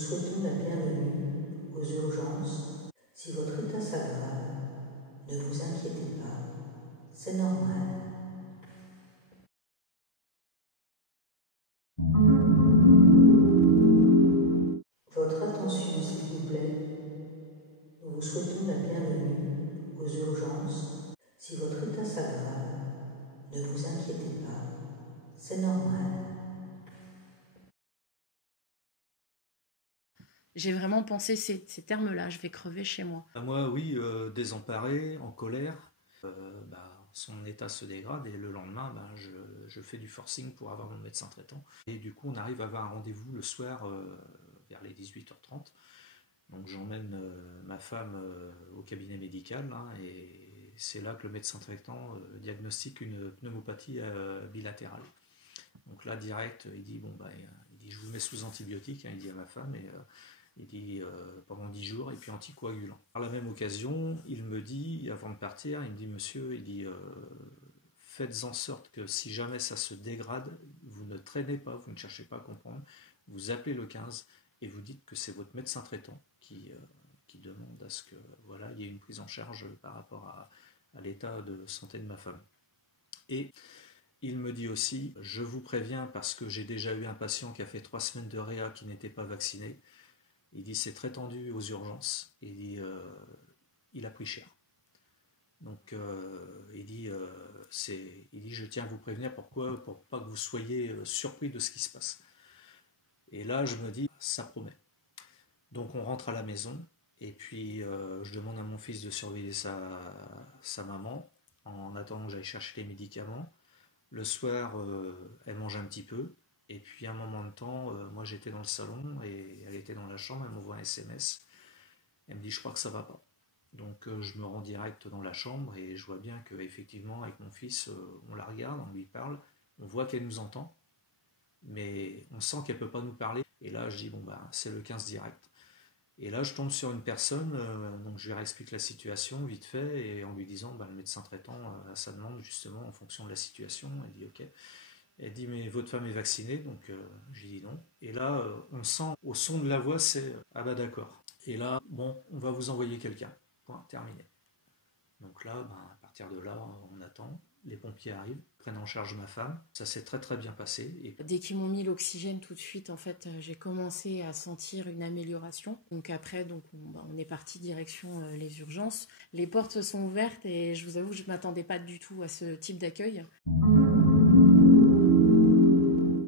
souhaitons la bienvenue aux urgences. Si votre état s'aggrave, ne vous inquiétez pas, c'est normal. Votre attention, s'il vous plaît. Nous vous souhaitons la bienvenue aux urgences. Si votre état s'aggrave, ne vous inquiétez pas, c'est normal. J'ai vraiment pensé ces termes-là, je vais crever chez moi. Moi, oui, désemparé, en colère, son état se dégrade et le lendemain, je fais du forcing pour avoir mon médecin traitant. Et du coup, on arrive à avoir un rendez-vous le soir vers les 18h30. Donc j'emmène ma femme au cabinet médical et c'est là que le médecin traitant diagnostique une pneumopathie bilatérale. Donc là, direct, il dit, il dit, je vous mets sous antibiotiques, il dit à ma femme, et il dit pendant 10 jours, et puis anticoagulant. Par la même occasion, il me dit, avant de partir, il me dit, monsieur, il dit, faites en sorte que si jamais ça se dégrade, vous ne traînez pas, vous ne cherchez pas à comprendre, vous appelez le 15 et vous dites que c'est votre médecin traitant qui demande à ce que il y ait une prise en charge par rapport à l'état de santé de ma femme. Et il me dit aussi, je vous préviens parce que j'ai déjà eu un patient qui a fait 3 semaines de réa qui n'était pas vacciné. Il dit c'est très tendu aux urgences. Il dit il a pris cher. Donc il dit je tiens à vous prévenir pour pas que vous soyez surpris de ce qui se passe. Et là je me dis ça promet. Donc on rentre à la maison et puis je demande à mon fils de surveiller sa maman en attendant que j'aille chercher les médicaments. Le soir, elle mange un petit peu. Et puis, à un moment de temps, moi, j'étais dans le salon et elle était dans la chambre. Elle m'envoie un SMS. Elle me dit, je crois que ça va pas. Donc, je me rends direct dans la chambre et je vois bien qu'effectivement, avec mon fils, on la regarde, on lui parle. On voit qu'elle nous entend, mais on sent qu'elle peut pas nous parler. Et là, je dis, c'est le 15 direct. Et là, je tombe sur une personne, donc je lui explique la situation vite fait, et en lui disant, le médecin traitant, à sa demande, justement, en fonction de la situation, elle dit ok. Elle dit, mais votre femme est vaccinée, donc j'ai dit non. Et là, on sent, au son de la voix, c'est ah d'accord. Et là, on va vous envoyer quelqu'un. Point, terminé. Donc là, à partir de là, on attend. Les pompiers arrivent, prennent en charge ma femme. Ça s'est très très bien passé. Et dès qu'ils m'ont mis l'oxygène tout de suite, en fait, j'ai commencé à sentir une amélioration. Donc après, on est parti direction les urgences. Les portes se sont ouvertes et je vous avoue, je ne m'attendais pas du tout à ce type d'accueil.